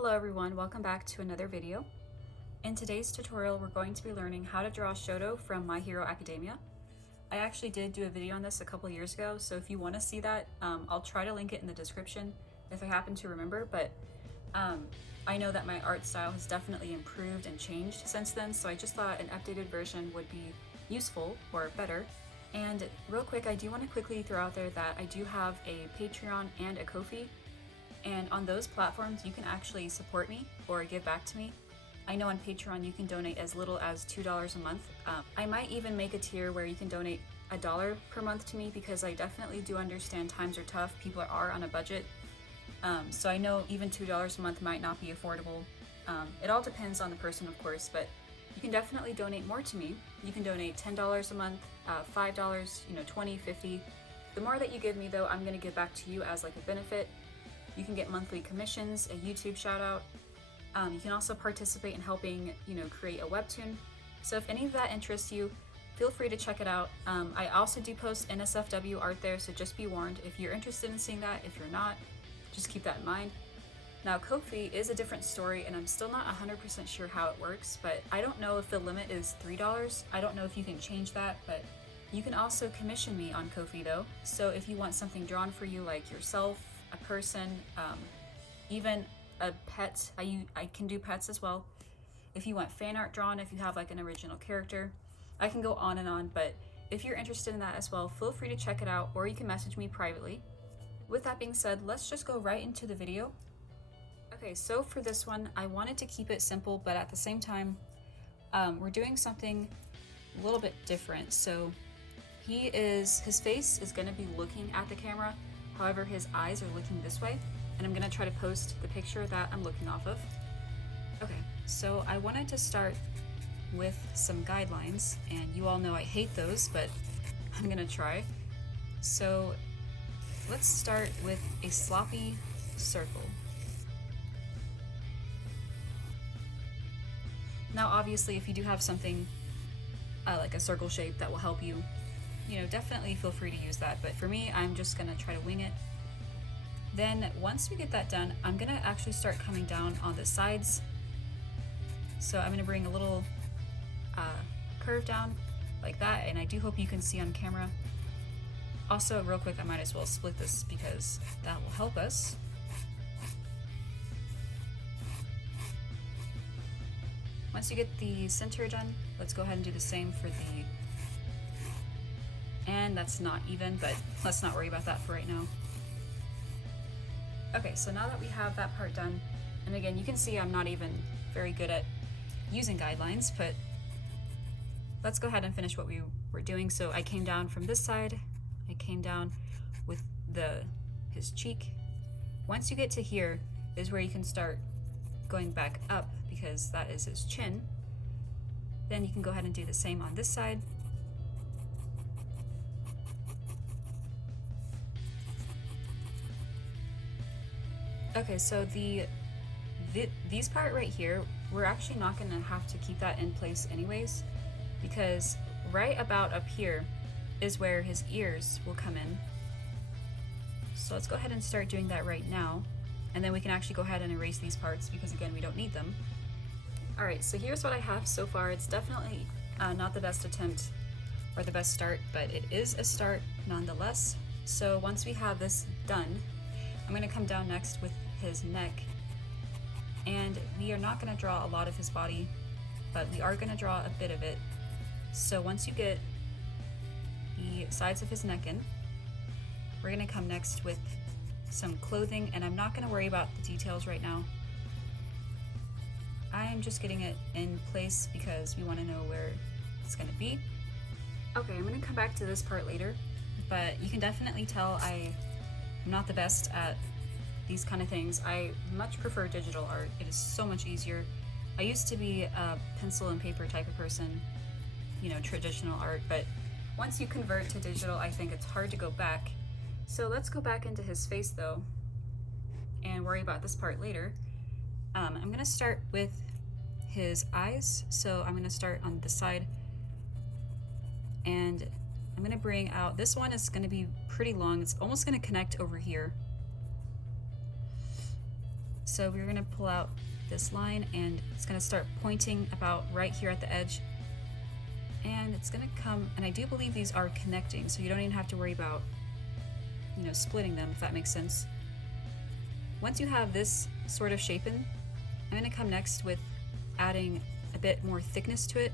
Hello everyone, welcome back to another video. In today's tutorial, we're going to be learning how to draw Shoto from My Hero Academia. I actually did do a video on this a couple years ago, so if you want to see that, I'll try to link it in the description if I happen to remember, but I know that my art style has definitely improved and changed since then, so I just thought an updated version would be useful or better. And real quick, I do want to quickly throw out there that I do have a Patreon and a Ko-fi. And on those platforms, you can actually support me or give back to me. I know on Patreon you can donate as little as $2 a month. I might even make a tier where you can donate $1 per month to me because I definitely do understand times are tough, people are on a budget. So I know even $2 a month might not be affordable. It all depends on the person, of course, but you can definitely donate more to me. You can donate $10 a month, $5, $20, $50. The more that you give me though, I'm gonna give back to you as like a benefit. You can get monthly commissions, a YouTube shout out. You can also participate in helping, create a webtoon. So if any of that interests you, feel free to check it out. I also do post NSFW art there, so just be warned if you're interested in seeing that. If you're not, just keep that in mind. Now, Ko-fi is a different story, and I'm still not 100% sure how it works, but I don't know if the limit is $3. I don't know if you can change that, but you can also commission me on Ko-fi though. So if you want something drawn for you, like yourself, a person, even a pet. I can do pets as well. If you want fan art drawn, if you have like an original character, I can go on and on, but if you're interested in that as well, feel free to check it out, or you can message me privately. With that being said, let's just go right into the video. Okay, so for this one, I wanted to keep it simple, but at the same time, we're doing something a little bit different. So his face is gonna be looking at the camera. However, his eyes are looking this way, and I'm gonna try to post the picture that I'm looking off of. Okay, so I wanted to start with some guidelines, and you all know I hate those, but I'm gonna try. So let's start with a sloppy circle. Now, obviously, if you do have something like a circle shape that will help you, definitely feel free to use that. But for me, I'm just gonna try to wing it. Then once we get that done, I'm gonna actually start coming down on the sides. So I'm gonna bring a little curve down like that, and I do hope you can see on camera. Also, real quick, I might as well split this because that will help us. Once you get the center done, let's go ahead and do the same for the, and that's not even, but let's not worry about that for right now. Okay, so now that we have that part done, and again, you can see I'm not even very good at using guidelines, but let's go ahead and finish what we were doing. So I came down from this side, I came down with his cheek. Once you get to here is where you can start going back up because that is his chin. Then you can go ahead and do the same on this side. Okay, so these part right here, we're actually not gonna have to keep that in place anyways, because right about up here is where his ears will come in. So let's go ahead and start doing that right now, and then we can actually go ahead and erase these parts because again, we don't need them. All right, so here's what I have so far. It's definitely not the best attempt or the best start, but it is a start nonetheless. So once we have this done, I'm gonna come down next with his neck, and we are not gonna draw a lot of his body, but we are gonna draw a bit of it. So once you get the sides of his neck in, we're gonna come next with some clothing, and I'm not gonna worry about the details right now. I am just getting it in place because we wanna know where it's gonna be. Okay, I'm gonna come back to this part later, but you can definitely tell I'm not the best at these kind of things. I much prefer digital art. It is so much easier. I used to be a pencil and paper type of person, traditional art, but once you convert to digital, I think it's hard to go back. So let's go back into his face though, and worry about this part later. I'm gonna start with his eyes. So I'm gonna start on the side, and I'm gonna bring out, this one is gonna be pretty long. It's almost gonna connect over here. So we're gonna pull out this line and it's gonna start pointing about right here at the edge. And it's gonna come, and I do believe these are connecting, so you don't even have to worry about, you know, splitting them, if that makes sense. Once you have this sort of shapen, I'm gonna come next with adding a bit more thickness to it.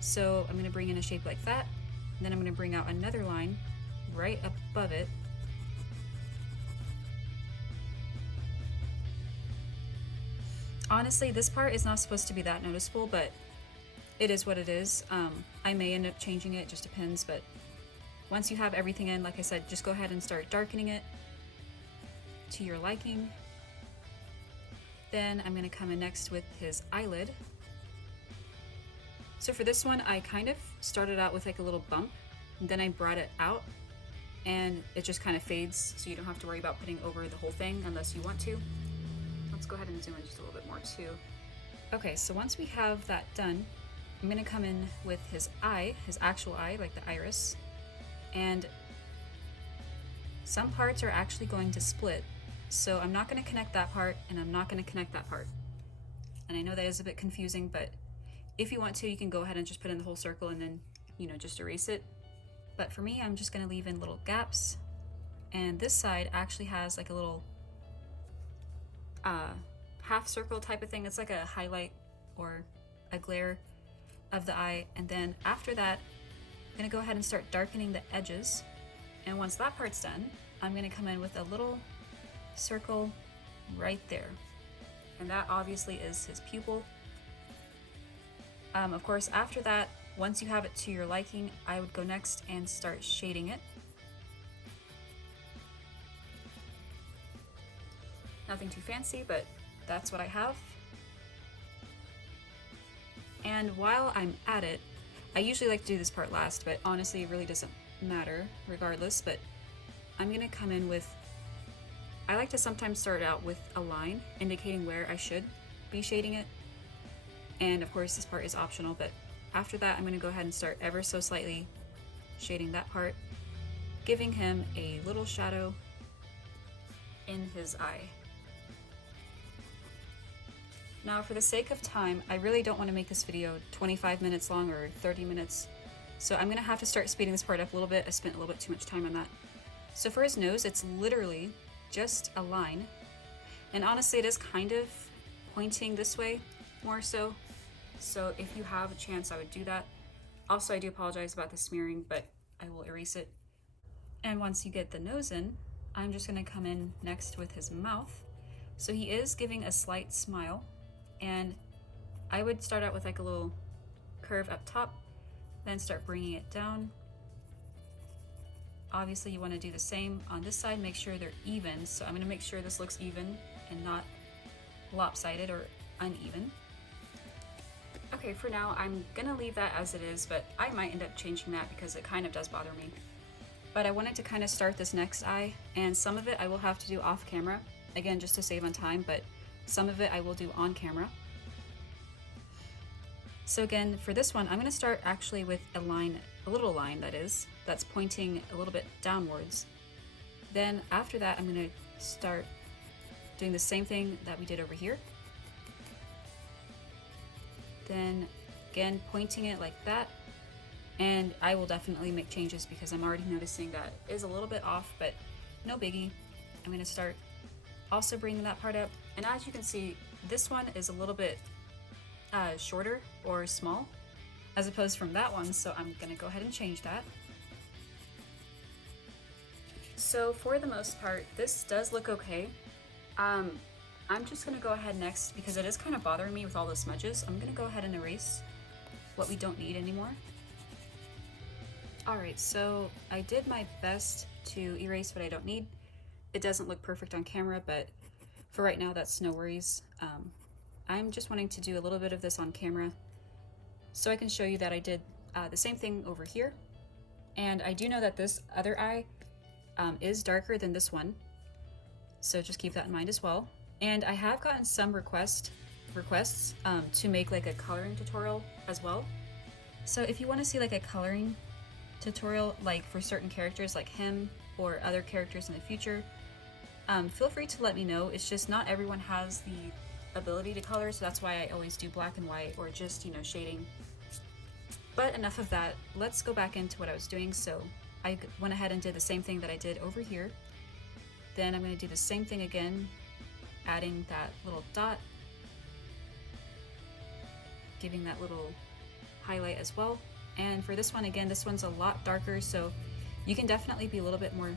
So I'm gonna bring in a shape like that, and then I'm gonna bring out another line right above it. Honestly, this part is not supposed to be that noticeable, but it is what it is. I may end up changing it, just depends, but once you have everything in, like I said, just go ahead and start darkening it to your liking. Then I'm gonna come in next with his eyelid. So for this one, I kind of started out with like a little bump, and then I brought it out, and it just kind of fades, so you don't have to worry about putting over the whole thing unless you want to. Let's go ahead and zoom in just a little bit more too. Okay, so once we have that done, I'm gonna come in with his eye, his actual eye, like the iris, and some parts are actually going to split. So I'm not gonna connect that part, and I'm not gonna connect that part. And I know that is a bit confusing, but if you want to, you can go ahead and just put in the whole circle and then, you know, just erase it. But for me, I'm just gonna leave in little gaps. And this side actually has like a little half circle type of thing. It's like a highlight or a glare of the eye. And then after that, I'm gonna go ahead and start darkening the edges. And once that part's done, I'm gonna come in with a little circle right there. And that obviously is his pupil. Of course, after that, once you have it to your liking, I would go next and start shading it. Nothing too fancy, but that's what I have. And while I'm at it, I usually like to do this part last, but honestly, it really doesn't matter regardless. But I'm gonna come in with, I like to sometimes start out with a line indicating where I should be shading it. And of course, this part is optional, but after that, I'm gonna go ahead and start ever so slightly shading that part, giving him a little shadow in his eye. Now, for the sake of time, I really don't want to make this video 25 minutes long or 30 minutes, so I'm gonna have to start speeding this part up a little bit. I spent a little bit too much time on that. So for his nose, it's literally just a line, and honestly, it is kind of pointing this way more so. So if you have a chance, I would do that. Also, I do apologize about the smearing, but I will erase it. And once you get the nose in, I'm just gonna come in next with his mouth. So he is giving a slight smile, and I would start out with like a little curve up top, then start bringing it down. Obviously, you want to do the same on this side, make sure they're even. So I'm going to make sure this looks even and not lopsided or uneven. Okay, for now, I'm going to leave that as it is, but I might end up changing that because it kind of does bother me. But I wanted to kind of start this next eye, and some of it I will have to do off camera, again, just to save on time, but some of it I will do on camera. So again, for this one, I'm going to start actually with a line, a little line that is, that's pointing a little bit downwards. Then after that, I'm going to start doing the same thing that we did over here. Then again, pointing it like that. And I will definitely make changes because I'm already noticing that it is a little bit off, but no biggie. I'm going to start also bringing that part up. And as you can see, this one is a little bit shorter or small as opposed from that one, so I'm gonna go ahead and change that. So for the most part, this does look okay. I'm just gonna go ahead next because it is kind of bothering me with all the smudges. I'm gonna go ahead and erase what we don't need anymore. Alright, so I did my best to erase what I don't need. It doesn't look perfect on camera, but for right now, that's no worries. I'm just wanting to do a little bit of this on camera so I can show you that I did the same thing over here. And I do know that this other eye is darker than this one, so just keep that in mind as well. And I have gotten some requests to make like a coloring tutorial as well. So if you want to see like a coloring tutorial like for certain characters like him or other characters in the future, feel free to let me know. It's just not everyone has the ability to color, so that's why I always do black and white or just, you know, shading. But enough of that, let's go back into what I was doing. So I went ahead and did the same thing that I did over here. Then I'm going to do the same thing again, adding that little dot, giving that little highlight as well. And for this one, again, this one's a lot darker, so you can definitely be a little bit more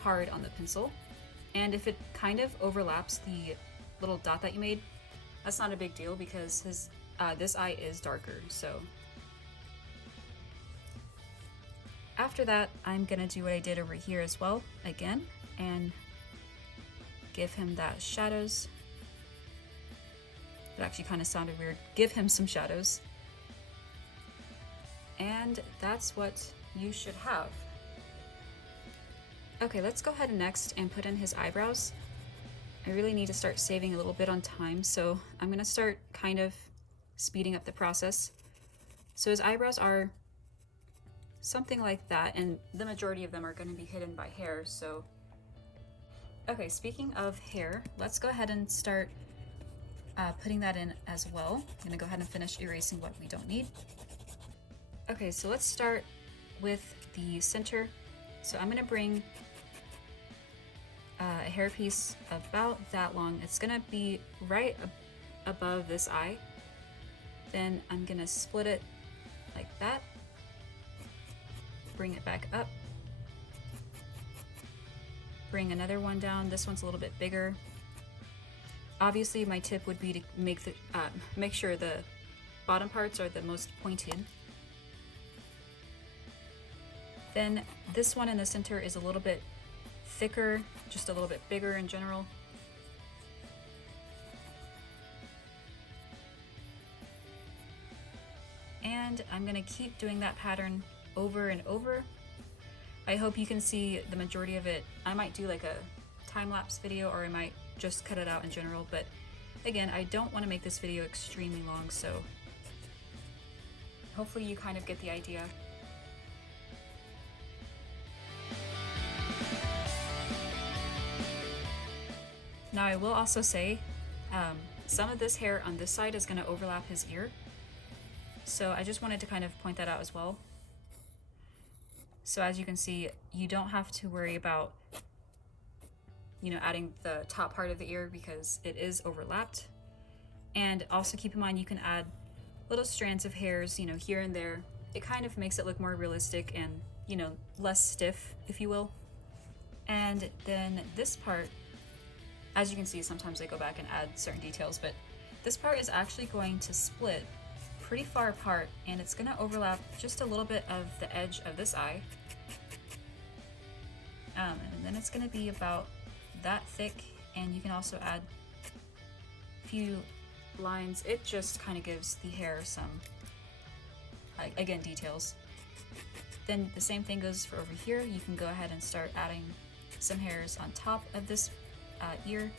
hard on the pencil. And if it kind of overlaps the little dot that you made, that's not a big deal because this eye is darker. So after that, I'm gonna do what I did over here as well again and give him that shadows. That actually kind of sounded weird. Give him some shadows. And that's what you should have. Okay, let's go ahead and next and put in his eyebrows. I really need to start saving a little bit on time, so I'm gonna start kind of speeding up the process. So his eyebrows are something like that, and the majority of them are gonna be hidden by hair, so. Okay, speaking of hair, let's go ahead and start putting that in as well. I'm gonna go ahead and finish erasing what we don't need. Okay, so let's start with the center. So I'm gonna bring a hairpiece about that long. It's gonna be right above this eye. Then I'm gonna split it like that. Bring it back up. Bring another one down. This one's a little bit bigger. Obviously, my tip would be to make sure the bottom parts are the most pointed. Then this one in the center is a little bit thicker, just a little bit bigger in general. And I'm gonna keep doing that pattern over and over. I hope you can see the majority of it. I might do like a time-lapse video, or I might just cut it out in general, but again, I don't want to make this video extremely long, so hopefully you kind of get the idea. Now I will also say, some of this hair on this side is going to overlap his ear, so I just wanted to kind of point that out as well. So as you can see, you don't have to worry about, you know, adding the top part of the ear because it is overlapped. And also keep in mind, you can add little strands of hairs, you know, here and there. It kind of makes it look more realistic and, you know, less stiff, if you will. And then this part, as you can see, sometimes I go back and add certain details, but this part is actually going to split pretty far apart, and it's going to overlap just a little bit of the edge of this eye. And then it's going to be about that thick, and you can also add a few lines. It just kind of gives the hair some, again, details. Then the same thing goes for over here. You can go ahead and start adding some hairs on top of this ear.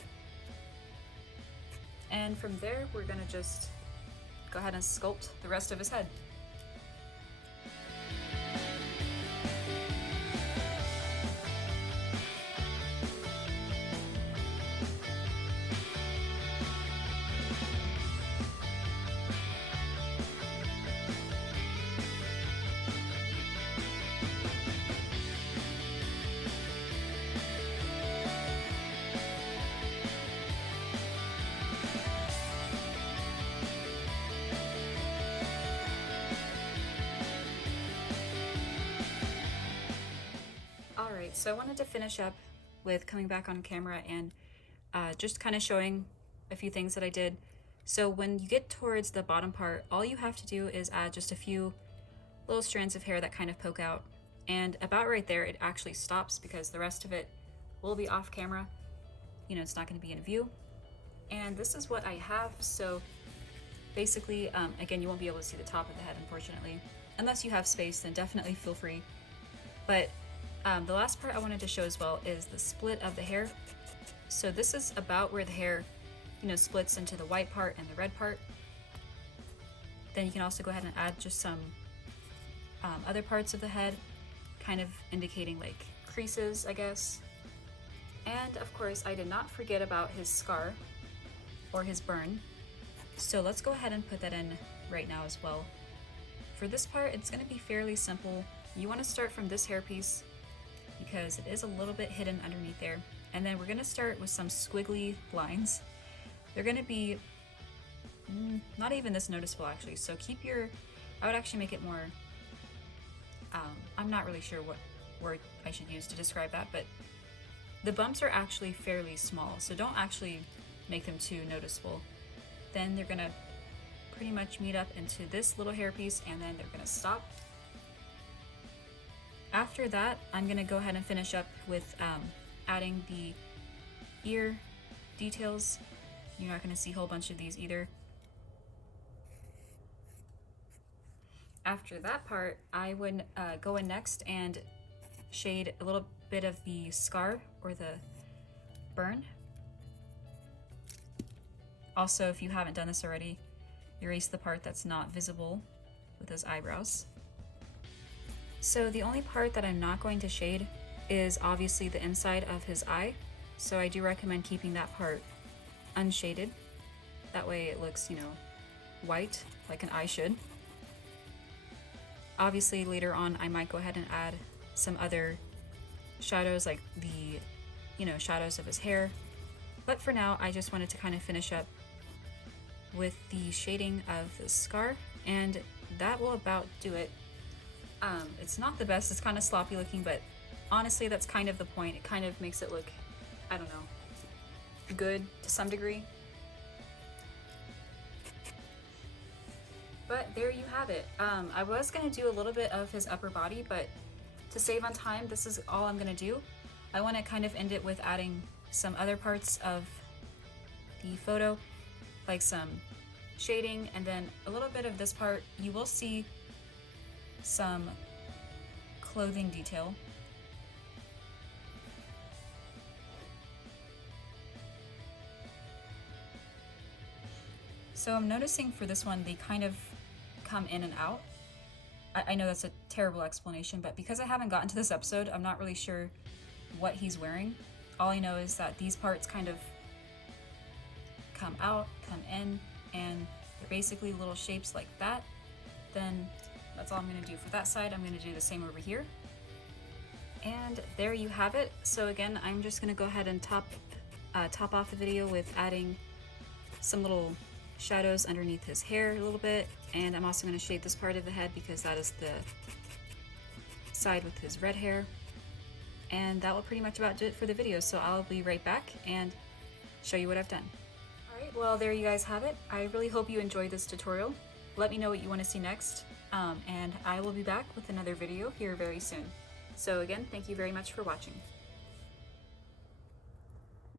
And from there, we're gonna just go ahead and sculpt the rest of his head. Alright, so I wanted to finish up with coming back on camera and just kind of showing a few things that I did. So when you get towards the bottom part, all you have to do is add just a few little strands of hair that kind of poke out. And about right there, it actually stops because the rest of it will be off camera. You know, it's not going to be in view. And this is what I have. So basically, again, you won't be able to see the top of the head, unfortunately. Unless you have space, then definitely feel free. But the last part I wanted to show as well is the split of the hair. So this is about where the hair, you know, splits into the white part and the red part. Then you can also go ahead and add just some other parts of the head, kind of indicating like creases, I guess. And of course, I did not forget about his scar or his burn. So let's go ahead and put that in right now as well. For this part, it's going to be fairly simple. You want to start from this hairpiece because it is a little bit hidden underneath there. And then we're going to start with some squiggly lines. They're going to be not even this noticeable actually. So keep your, I would actually make it more, I'm not really sure what word I should use to describe that, but the bumps are actually fairly small. So don't actually make them too noticeable. Then they're going to pretty much meet up into this little hairpiece and then they're going to stop. After that, I'm going to go ahead and finish up with adding the ear details. You're not going to see a whole bunch of these either. After that part, I would go in next and shade a little bit of the scar or the burn. Also, if you haven't done this already, erase the part that's not visible with those eyebrows. So the only part that I'm not going to shade is obviously the inside of his eye. So I do recommend keeping that part unshaded. That way it looks, you know, white like an eye should. Obviously later on I might go ahead and add some other shadows like the, you know, shadows of his hair. But for now I just wanted to kind of finish up with the shading of the scar, and that will about do it. It's not the best, it's kind of sloppy looking, but honestly that's kind of the point. It kind of makes it look, I don't know, good to some degree. But there you have it. I was going to do a little bit of his upper body, but to save on time, this is all I'm going to do. I want to kind of end it with adding some other parts of the photo, like some shading, and then a little bit of this part. You will see some clothing detail. So I'm noticing for this one, they kind of come in and out. I know that's a terrible explanation, but because I haven't gotten to this episode, I'm not really sure what he's wearing. All I know is that these parts kind of come out, come in, and they're basically little shapes like that. Then that's all I'm going to do for that side. I'm going to do the same over here. And there you have it. So again, I'm just going to go ahead and top off the video with adding some little shadows underneath his hair a little bit, and I'm also going to shade this part of the head because that is the side with his red hair. And that will pretty much about do it for the video, so I'll be right back and show you what I've done. Alright, well there you guys have it. I really hope you enjoyed this tutorial. Let me know what you want to see next, and I will be back with another video here very soon. So again, thank you very much for watching.